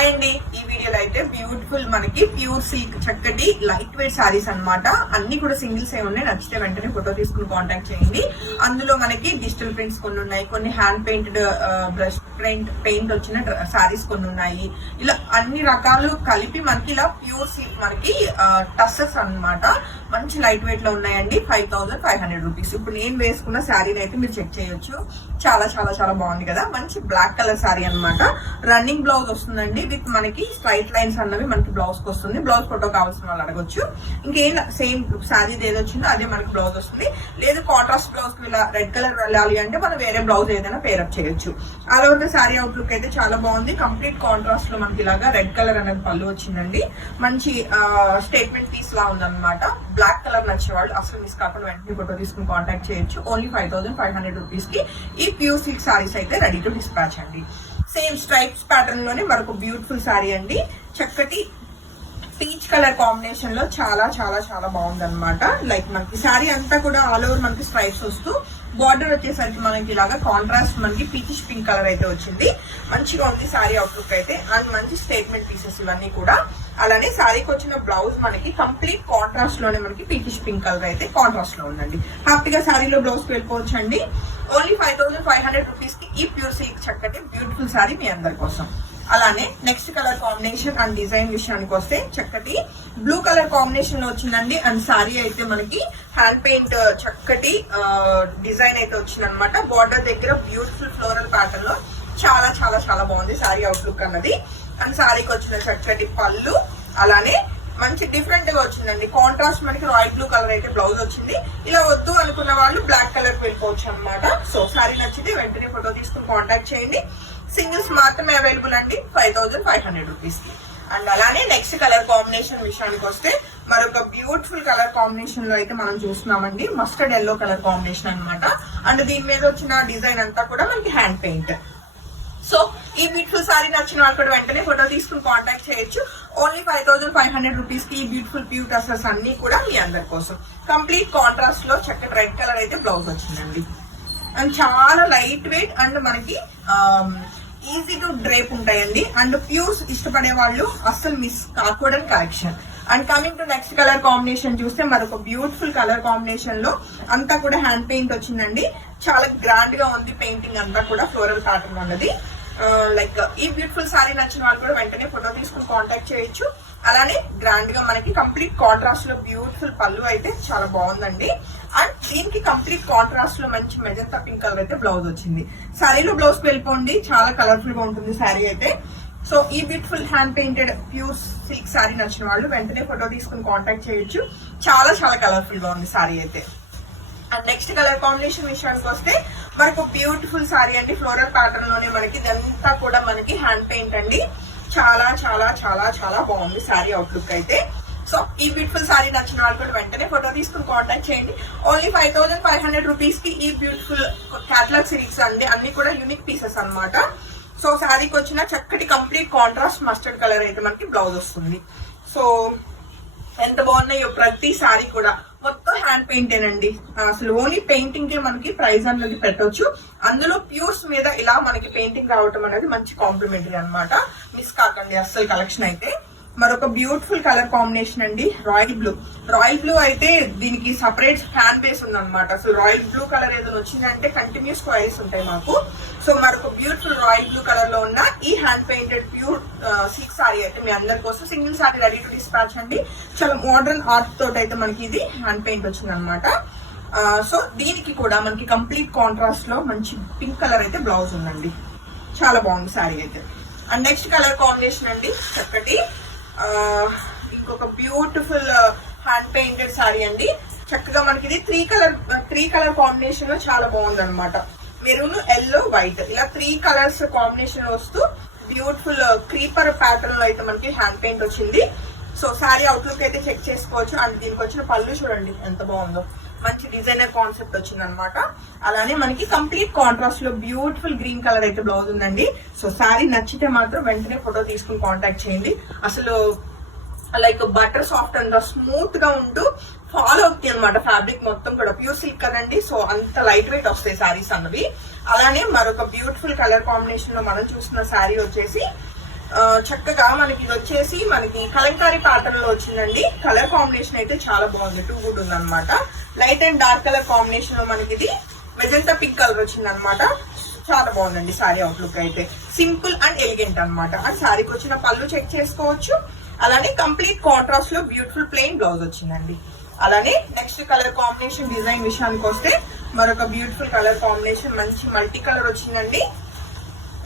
Hi అండి, ఈ వీడియోలో అయితే బ్యూటిఫుల్ మనకి ప్యూర్ సిల్క్ చక్కటి లైట్ వెయిట్ సారీస్ అన్నమాట. అన్ని కూడా సింగిల్స్ ఏ ఉన్నాయి. నచ్చితే వెంటనే ఫోటో తీసుకుని కాంటాక్ట్ చేయండి. అందులో మనకి డిజిటల్ ప్రింట్స్ కొన్ని ఉన్నాయి, కొన్ని హ్యాండ్ పెయింటెడ్ బ్రష్ పెయింట్ వచ్చిన సారీస్ కొన్ని ఉన్నాయి. ఇలా అన్ని రకాలు కలిపి మనకి ఇలా ప్యూర్ సిల్క్ మనకి టస్సెస్ అన్నమాట. మంచి లైట్ వెయిట్ లో ఉన్నాయండి. 5500 రూపీస్. ఇప్పుడు నేను వేసుకున్న శారీని అయితే మీరు చెక్ చేయొచ్చు. చాలా చాలా చాలా బాగుంది కదా. మంచి బ్లాక్ కలర్ శారీ అన్నమాట. రన్నింగ్ బ్లౌజ్ వస్తుందండి విత్ మనకి స్ట్రైట్ లైన్స్ అన్నవి మనకి బ్లౌజ్ కి వస్తుంది. బ్లౌజ్ ఫోటో కావాల్సిన వాళ్ళు అడగొచ్చు. ఇంకేం సేమ్ శారీ ఏదొచ్చిందో అదే మనకి బ్లౌజ్ వస్తుంది. లేదు కాంట్రాస్ట్ బ్లౌజ్ కి ఇలా రెడ్ కలర్ వెళ్ళాలి అంటే మనం వేరే బ్లౌజ్ ఏదైనా పేరప్ చేయొచ్చు. All over the sari outlook అయితే చాలా బాగుంది. కంప్లీట్ కాంట్రాస్ట్ లో మనకి ఇలాగా రెడ్ కలర్ అనేది పళ్ళు వచ్చిందండి. మంచి స్టేట్మెంట్ పీస్ లా ఉందన్నమాట. బ్లాక్ కలర్ నచ్చే వాళ్ళు అసలు మిస్ కాకుండా వెంటనే ఫోటో తీసుకుని కాంటాక్ట్ చేయొచ్చు. ఓన్లీ 5500 రూపీస్ కి ఈ ప్యూర్ సిల్క్ సారీస్ అయితే రెడీ టు డిస్పాచ్ అండి. సేమ్ స్ట్రైప్స్ ప్యాటర్న్ లోనే మరొక బ్యూటిఫుల్ సారీ అండి. చక్కటి పీచ్ కలర్ కాంబినేషన్ లో చాలా చాలా చాలా బాగుంది అనమాట. లైక్ మనకి శారీ అంతా కూడా ఆల్ ఓవర్ మనకి స్ట్రైప్స్ వస్తూ బార్డర్ వచ్చేసరికి మనకి ఇలాగా కాంట్రాస్ట్ మనకి పీచిష్ పింక్ కలర్ అయితే వచ్చింది. మంచిగా ఉంది శారీ అవుట్లుక్ అయితే. అండ్ మంచి స్టేట్మెంట్ పీసెస్ ఇవన్నీ కూడా. అలానే శారీకి వచ్చిన బ్లౌజ్ మనకి కంప్లీట్ కాంట్రాస్ట్ లోనే మనకి పీచిష్ పింక్ కలర్ అయితే కాంట్రాస్ట్ లో ఉందండి. హ్యాపీగా శారీలో బ్లౌజ్ వెళ్ళిపోవచ్చు అండి. ఓన్లీ 5500 రూపీస్ కి ఈ ప్యూర్ సిల్క్ చక్కటి బ్యూటిఫుల్ శారీ మీ అందరి కోసం. అలానే next colour combination and design విషయానికి వస్తే చక్కటి బ్లూ కలర్ కాంబినేషన్ లో వచ్చిందండి. అండ్ సారీ అయితే మనకి హ్యాండ్ పెయింట్ చక్కటి డిజైన్ అయితే వచ్చిందనమాట. బార్డర్ దగ్గర బ్యూటిఫుల్ ఫ్లోరల్ ప్యాటర్న్ లో చాలా చాలా చాలా బాగుంది సారీ అవుట్లుక్ అన్నది. అండ్ సారీకి వచ్చిన చక్కటి పళ్ళు అలానే మంచి డిఫరెంట్ గా వచ్చిందండి. కాంట్రాస్ట్ మనకి రాయల్ బ్లూ కలర్ అయితే బ్లౌజ్ వచ్చింది. ఇలా వద్దు అనుకున్న వాళ్ళు బ్లాక్ కలర్ వెళ్ళిపోవచ్చు అనమాట. సో సారీ నచ్చితే వెంటనే ఫోటో తీసుకుని కాంటాక్ట్ చేయండి. సింగిల్స్ మాత్రమే అవైలబుల్ అండి 5500 రూపీస్ కి. అండ్ అలానే నెక్స్ట్ కలర్ కాంబినేషన్ విషయానికి వస్తే మరొక బ్యూటిఫుల్ కలర్ కాంబినేషన్ లో అయితే మనం చూస్తున్నామండి. మస్టర్డ్ ఎల్లో కలర్ కాంబినేషన్ అనమాట. అండ్ దీని మీద వచ్చిన డిజైన్ అంతా కూడా మనకి హ్యాండ్ పెయింట్. సో ఈ బ్యూటిఫుల్ సారీ నచ్చిన వాళ్ళు కూడా వెంటనే ఫోటో తీసుకుని కాంటాక్ట్ చేయొచ్చు. ఓన్లీ 5500 రూపీస్ కి ఈ బ్యూటిఫుల్ ప్యూర్ టసర్స్ అన్ని కూడా మీ అందరి కోసం. కంప్లీట్ కాంట్రాస్ట్ లో చక్కటి రెడ్ కలర్ అయితే బ్లౌజ్ వచ్చిందండి. అండ్ చాలా లైట్ వెయిట్ అండ్ మనకి ఈజీ టు డ్రేప్ ఉంటాయండి. అండ్ ప్యూర్స్ ఇష్టపడే వాళ్ళు అస్సలు మిస్ కాకూడని collection. And coming to next colour combination చూస్తే మరొక బ్యూటిఫుల్ కలర్ కాంబినేషన్ లో అంతా కూడా హ్యాండ్ పెయింట్ వచ్చిందండి. చాలా గ్రాండ్ గా ఉంది పెయింటింగ్ అంతా కూడా ఫ్లోరల్ ప్యాటర్న్ ఉన్నది. లైక్ ఈ బ్యూటిఫుల్ సారీ నచ్చిన వాళ్ళు కూడా వెంటనే ఫోటో తీసుకుని కాంటాక్ట్ చేయొచ్చు. అలానే గ్రాండ్ గా మనకి కంప్లీట్ కాంట్రాస్ట్ లో బ్యూటిఫుల్ పళ్ళు అయితే చాలా బాగుందండి. అండ్ దీనికి కంప్లీట్ కాంట్రాస్ట్ లో మంచి మెజంతా పింక్ కలర్ అయితే బ్లౌజ్ వచ్చింది. శారీలో బ్లౌజ్ కి వెళ్ళిపోండి. చాలా కలర్ఫుల్ గా ఉంటుంది శారీ అయితే. సో ఈ beautiful hand painted pure silk sari నచ్చిన వాళ్ళు వెంటనే ఫోటో తీసుకుని కాంటాక్ట్ చేయొచ్చు. చాలా చాలా కలర్ఫుల్ గా ఉంది శారీ అయితే. అండ్ నెక్స్ట్ కలర్ కాంబినేషన్ విషయానికి వస్తే మనకు బ్యూటిఫుల్ సారీ అండి. ఫ్లోరల్ ప్యాటర్న్ లోనే మనకి ఇదంతా కూడా మనకి హ్యాండ్ పెయింట్ అండి. చాలా చాలా చాలా చాలా బాగుంది సారీ అవుట్లుక్ అయితే. సో ఈ బ్యూటిఫుల్ సారీ నచ్చిన వాళ్ళు కూడా వెంటనే ఫోటో తీసుకుని కాంటాక్ట్ చేయండి. ఓన్లీ 5500 రూపీస్ కి ఈ బ్యూటిఫుల్ క్యాటలాగ్ సిరీస్ అండి. అన్ని కూడా యూనిక్ పీసెస్ అన్నమాట. సో శారీకి వచ్చిన చక్కటి కంప్లీట్ కాంట్రాస్ట్ మస్టర్డ్ కలర్ అయితే మనకి బ్లౌజ్ వస్తుంది. సో ఎంత బాగున్నాయో ప్రతి సారీ కూడా. మొత్తం హ్యాండ్ పెయింటేనండి. అసలు ఓన్లీ పెయింటింగ్ కే మనకి ప్రైస్ అన్నది పెట్టొచ్చు. అందులో ప్యూర్స్ మీద ఇలా మనకి పెయింటింగ్ రావటం అనేది మంచి కాంప్లిమెంటరీ అనమాట. మిస్ కాకండి అస్సలు కలెక్షన్ అయితే. మరొక బ్యూటిఫుల్ కలర్ కాంబినేషన్ అండి రాయల్ బ్లూ. రాయల్ బ్లూ అయితే దీనికి సపరేట్ ఫ్యాన్ బేస్ ఉందన్నమాట. సో రాయల్ బ్లూ కలర్ ఏదైనా వచ్చిందంటే కంటిన్యూస్ క్వైరీస్ ఉంటాయి మాకు. సో మరొక బ్యూటిఫుల్ రాయల్ బ్లూ కలర్ లో ఉన్న ఈ hand painted pure silk sorry అయితే మీ అందరి కోసం. Single sorry ready to dispatch అండి. చాలా మోడర్న్ ఆర్ట్ తోటి అయితే మనకి ఇది హ్యాండ్ పెయింట్ వచ్చింది అనమాట. సో దీనికి కూడా మనకి కంప్లీట్ కాంట్రాస్ట్ లో మంచి పింక్ కలర్ అయితే బ్లౌజ్ ఉందండి. చాలా బాగుంది సారీ అయితే. అండ్ నెక్స్ట్ కలర్ కాంబినేషన్ అండి చక్కటి ఇంకొక బ్యూటిఫుల్ హ్యాండ్ పెయింటెడ్ సారీ అండి. చక్కగా మనకి ఇది త్రీ కలర్ కాంబినేషన్ లో చాలా బాగుంది అనమాట. మెరూన్ ఎల్లో వైట్ ఇలా 3 కలర్స్ కాంబినేషన్ వస్తూ బ్యూటిఫుల్ క్రీపర్ ప్యాటర్న్ లో అయితే మనకి హ్యాండ్ పెయింట్ వచ్చింది. సో సారీ అవుట్లుక్ అయితే చెక్ చేసుకోవచ్చు. అండ్ దీనికి వచ్చిన పళ్ళు చూడండి ఎంత బాగుందో. మంచి డిజైనర్ కాన్సెప్ట్ వచ్చింది అనమాట. అలానే మనకి కంప్లీట్ కాంట్రాస్ట్ లో బ్యూటిఫుల్ గ్రీన్ కలర్ అయితే బ్లౌజ్ ఉందండి. సో శారీ నచ్చితే మాత్రం వెంటనే ఫోటో తీసుకుని కాంటాక్ట్ చేయండి. అసలు like butter soft and smooth గా ఉంటూ ఫాలో అవుతుంది అనమాట. ఫ్యాబ్రిక్ మొత్తం కూడా ప్యూర్ సిల్క్ కదండి. సో అంత లైట్ వెయిట్ వస్తాయి శారీస్ అన్నవి. అలానే మరొక బ్యూటిఫుల్ కలర్ కాంబినేషన్ లో మనం చూస్తున్న శారీ వచ్చేసి చక్కగా మనకి ఇది వచ్చేసి మనకి కలంకారీ ప్యాటర్న్ లో వచ్చిందండి. కలర్ కాంబినేషన్ అయితే చాలా బాగుంది, టూ గుడ్ ఉంది అనమాట. Light and dark colour combination లో మనకి ఇది మెజెంటా పింక్ కలర్ వచ్చింది అనమాట. చాలా బాగుందండి సారీ అవుట్లుక్ అయితే, సింపుల్ అండ్ ఎలిగెంట్ అనమాట. అండ్ సారీకి వచ్చిన పళ్ళు చెక్ చేసుకోవచ్చు. అలానే కంప్లీట్ కాంట్రాస్ట్ లో బ్యూటిఫుల్ ప్లెయిన్ బ్లౌజ్ వచ్చిందండి. అలానే నెక్స్ట్ కలర్ కాంబినేషన్ డిజైన్ విషయానికి వస్తే మరొక బ్యూటిఫుల్ కలర్ కాంబినేషన్, మంచి మల్టీ కలర్ వచ్చిందండి.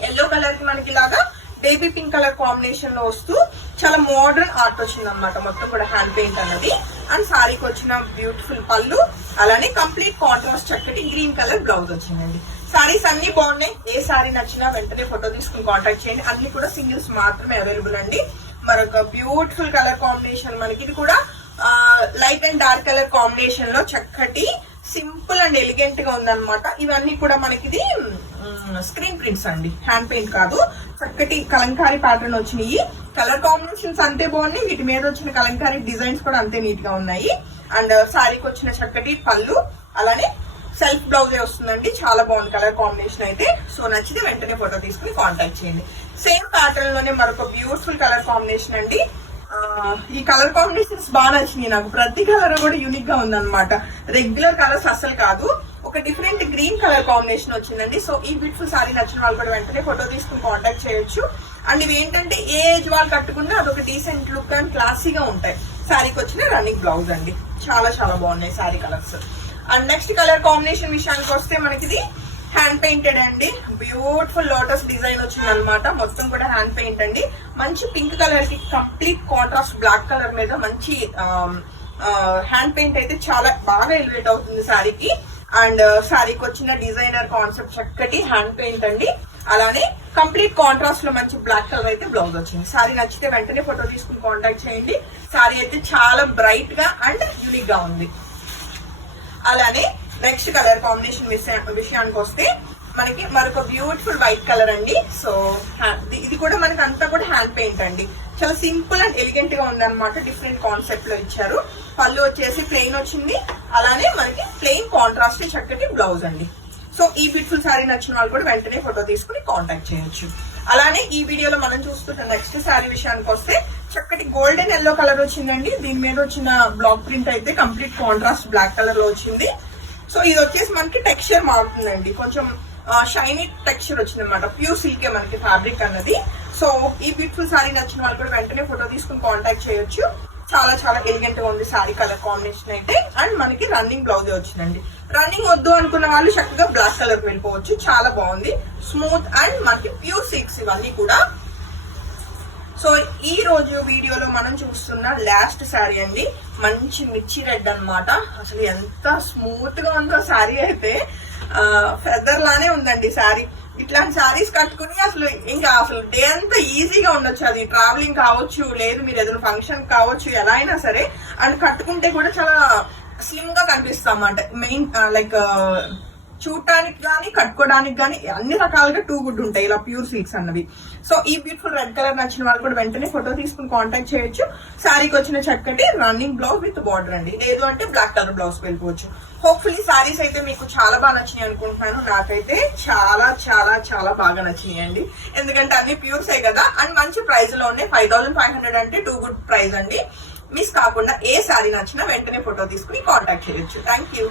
ఎల్లో కలర్ కి మనకి ఇలాగా బేబీ పింక్ కలర్ కాంబినేషన్ లో వస్తూ చాలా మోడర్న్ ఆర్ట్ వచ్చింది అనమాట. మొత్తం కూడా హ్యాండ్ పెయింట్ అన్నది. అండ్ సారీకి వచ్చిన బ్యూటిఫుల్ పళ్ళు, అలానే కంప్లీట్ కాంట్రాస్ట్ చక్కటి గ్రీన్ కలర్ బ్లౌజ్ వచ్చిందండి. సారీస్ అన్ని బాగున్నాయి. ఏ సారీ నచ్చినా వెంటనే ఫోటో తీసుకుని కాంటాక్ట్ చేయండి. అన్ని కూడా సింగిల్స్ మాత్రమే అవైలబుల్ అండి. మరొక బ్యూటిఫుల్ కలర్ కాంబినేషన్ మనకి ఇది కూడా light and dark colour combination లో చక్కటి సింపుల్ అండ్ ఎలిగెంట్ గా ఉందన్నమాట. ఇవన్నీ కూడా మనకి ఇది స్క్రీన్ ప్రింట్స్ అండి, హ్యాండ్ పెయింట్ కాదు. చక్కటి కలంకారీ ప్యాటర్న్ వచ్చినాయి. కలర్ కాంబినేషన్స్ అంతే బాగున్నాయి, వీటి మీద వచ్చిన కలంకారీ డిజైన్స్ కూడా అంతే నీట్ గా ఉన్నాయి. అండ్ సారీకి వచ్చిన చక్కటి పళ్ళు, అలానే సెల్ఫ్ బ్లౌజే వస్తుందండి. చాలా బాగుంది కలర్ కాంబినేషన్ అయితే. సో నచ్చితే వెంటనే ఫోటో తీసుకుని కాంటాక్ట్ చేయండి. సేమ్ ప్యాటర్న్ లోనే మరొక బ్యూటిఫుల్ కలర్ కాంబినేషన్ అండి. ఈ కలర్ కాంబినేషన్స్ బాగా నచ్చినాయి నాకు. ప్రతి కలర్ కూడా యూనిక్ గా ఉందన్నమాట. రెగ్యులర్ కలర్స్ అసలు కాదు, ఒక డిఫరెంట్ గ్రీన్ కలర్ కాంబినేషన్ వచ్చిందండి. సో ఈ బ్యూటిఫుల్ సారీ నచ్చిన వాళ్ళు కూడా వెంటనే ఫోటో తీసుకుని కాంటాక్ట్ చేయొచ్చు. అండ్ ఇవి ఏంటంటే ఏ ఏజ్ వాళ్ళు కట్టుకున్నా అదొక డీసెంట్ లుక్ అండ్ క్లాసీగా ఉంటాయి. సారీకి వచ్చిన రన్నింగ్ బ్లౌజ్ అండి. చాలా చాలా బాగున్నాయి sorry colours. And next colour combination విషయానికి వస్తే మనకి ఇది హ్యాండ్ పెయింటెడ్ అండి. బ్యూటిఫుల్ లోటస్ డిజైన్ వచ్చింది అనమాట. మొత్తం కూడా హ్యాండ్ పెయింట్ అండి. మంచి పింక్ కలర్ కి కంప్లీట్ కాంట్రాస్ట్ బ్లాక్ కలర్ మీద మంచి హ్యాండ్ పెయింట్ అయితే చాలా బాగా ఎలివేట్ అవుతుంది సారీకి. అండ్ సారీకి వచ్చిన డిజైనర్ కాన్సెప్ట్ చక్కటి హ్యాండ్ పెయింట్ అండి. అలానే కంప్లీట్ కాంట్రాస్ట్ లో మంచి బ్లాక్ కలర్ అయితే బ్లౌజ్ వచ్చింది. సారీ నచ్చితే వెంటనే ఫోటో తీసుకుని కాంటాక్ట్ చేయండి. సారీ అయితే చాలా బ్రైట్ గా అండ్ యూనిక్ గా ఉంది. అలానే నెక్స్ట్ కలర్ కాంబినేషన్ విషయానికి వస్తే మనకి మరొక బ్యూటిఫుల్ వైట్ కలర్ అండి. సో ఇది కూడా మనకి అంతా కూడా హ్యాండ్ పెయింట్ అండి. చాలా సింపుల్ అండ్ ఎలిగెంట్ గా ఉందన్నమాట. డిఫరెంట్ కాన్సెప్ట్ లో ఇచ్చారు. పళ్ళు వచ్చేసి ప్లెయిన్ వచ్చింది. అలానే మనకి ప్లెయిన్ కాంట్రాస్ట్ చక్కటి బ్లౌజ్ అండి. సో ఈ బ్యూటిఫుల్ సారీ నచ్చిన వాళ్ళు కూడా వెంటనే ఫోటో తీసుకుని కాంటాక్ట్ చేయొచ్చు. అలానే ఈ వీడియోలో మనం చూస్తున్న నెక్స్ట్ సారీ విషయానికి వస్తే చక్కటి గోల్డెన్ ఎల్లో కలర్ వచ్చిందండి. దీని మీద వచ్చిన బ్లాక్ ప్రింట్ అయితే కంప్లీట్ కాంట్రాస్ట్ బ్లాక్ కలర్ లో వచ్చింది. సో ఇది వచ్చేసి మనకి టెక్స్చర్ మారుతుందండి. కొంచెం షైనీ టెక్స్చర్ వచ్చింది అనమాట. ప్యూర్ సిల్కే మనకి ఫ్యాబ్రిక్ అన్నది. సో ఈ బ్యూటిఫుల్ సారీ నచ్చిన వాళ్ళు కూడా వెంటనే ఫోటో తీసుకుని కాంటాక్ట్ చేయొచ్చు. చాలా చాలా ఎలిగెంట్ గా ఉంది సారీ కలర్ కాంబినేషన్ అయితే. అండ్ మనకి రన్నింగ్ బ్లౌజ్ వచ్చిందండి. రన్నింగ్ వద్దు అనుకున్న వాళ్ళు చక్కగా బ్లాక్ కలర్ వెళ్ళిపోవచ్చు. చాలా బాగుంది, స్మూత్ అండ్ మనకి ప్యూర్ సిల్క్స్ ఇవన్నీ కూడా. సో ఈ రోజు వీడియోలో మనం చూస్తున్న లాస్ట్ శారీ అండి. మంచి మిర్చి రెడ్ అన్నమాట. అసలు ఎంత స్మూత్ గా ఉందో శారీ అయితే, ఫెదర్ లానే ఉందండి శారీ. ఇట్లాంటి శారీస్ కట్టుకుని అసలు డే అంతా ఈజీగా ఉండొచ్చు. అది ట్రావెలింగ్ కావచ్చు, లేదు మీరు ఏదైనా ఫంక్షన్ కావచ్చు, ఎలా అయినా సరే. అండ్ కట్టుకుంటే కూడా చాలా స్లిమ్ గా కనిపిస్తాం అన్నమాట. మెయిన్ లైక్ చూడటానికి కానీ కట్టుకోవడానికి కానీ అన్ని రకాలుగా టూ గుడ్ ఉంటాయి ఇలా ప్యూర్ సిల్క్స్ అన్నవి. సో ఈ బ్యూటిఫుల్ రెడ్ కలర్ నచ్చిన వాళ్ళు కూడా వెంటనే ఫోటో తీసుకుని కాంటాక్ట్ చేయొచ్చు. శారీకి వచ్చిన చక్కటి రన్నింగ్ బ్లౌజ్ విత్ బార్డర్ అండి. లేదు అంటే బ్లాక్ కలర్ బ్లౌజ్ వెళ్ళిపోవచ్చు. హోప్ఫుల్లీ సారీస్ అయితే మీకు చాలా బాగా నచ్చినాయి అనుకుంటున్నాను. నాకైతే చాలా చాలా చాలా బాగా నచ్చినాయి అండి. ఎందుకంటే అన్ని ప్యూర్సే కదా. అండ్ మంచి ప్రైస్ లో ఉన్నాయి. 5500 అంటే టూ గుడ్ ప్రైస్ అండి. మిస్ కాకుండా ఏ సారీ నచ్చినా వెంటనే ఫోటో తీసుకుని కాంటాక్ట్ చేయొచ్చు. Thank you.